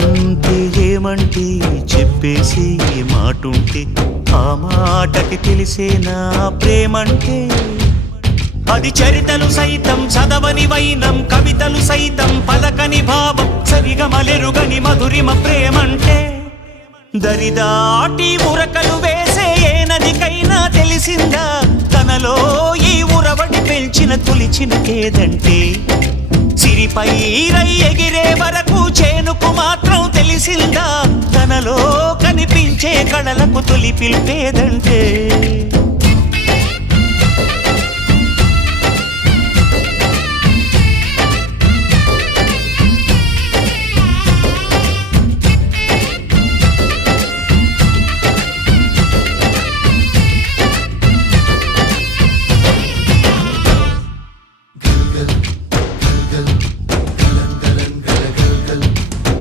ఏమంటే ఏమంటే చెప్పేసి మాటుంటే ఆ మాటకి తెలిసే నా ప్రేమంటే. అది చరితలు సైతం చదవని వైనం కవితలు సైతం పలకని భావం సరిగమలెరుగని మధురిమ ప్రేమంటే. దరిదాటి ఉరకలు వేసే ఏ నదికైనా తెలిసిందా? తనలో ఈ ఉరవడి పెంచిన తొలిచిన కేదంటే. సిరిపై రై ఎగిరే వరకు చేనుకు మాత్రం తెలిసిందా తనలో కనిపించే కళలకు తొలి పిలిపేదంటే